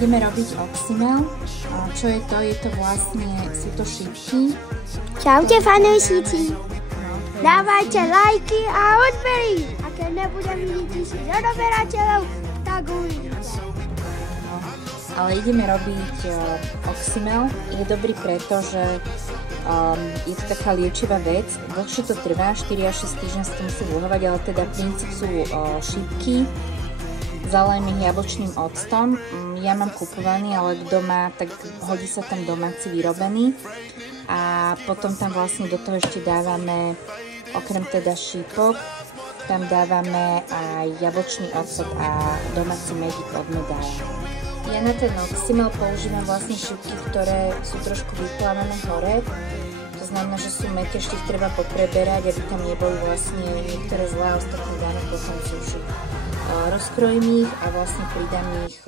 ideme robiť oxymel. Čo je to? Je to vlastne, sú to šipky. Čaute fanúšici, dávajte lajky a odbery. A keď nebudem vidieť 1000 odoberateľov, tak uvidíte. Ale ideme robiť oxymel. Je dobrý preto, že je to taká liečivá vec. Dlhšie to trvá, 4 až 6 týždňov sa to musí vlhovať, ale teda princíp sú šipky. Zalejeme ich jablčným octom. Ja mám kupovaný, ale kto má, tak hodí sa tam domáci vyrobený. A potom tam vlastne do toho ešte dávame, okrem teda šípok, tam dávame aj jablčný ocet a domáci medík od medála. Ja na ten oxymel používam vlastne šipky, ktoré sú trošku vyplávané hore. To znamená, že sú mäkké, ešte ich treba popreberať, aby tam neboli vlastne niektoré zlé, ostatné dáme potom sušiť. Rozkrojím ich a vlastne pridám ich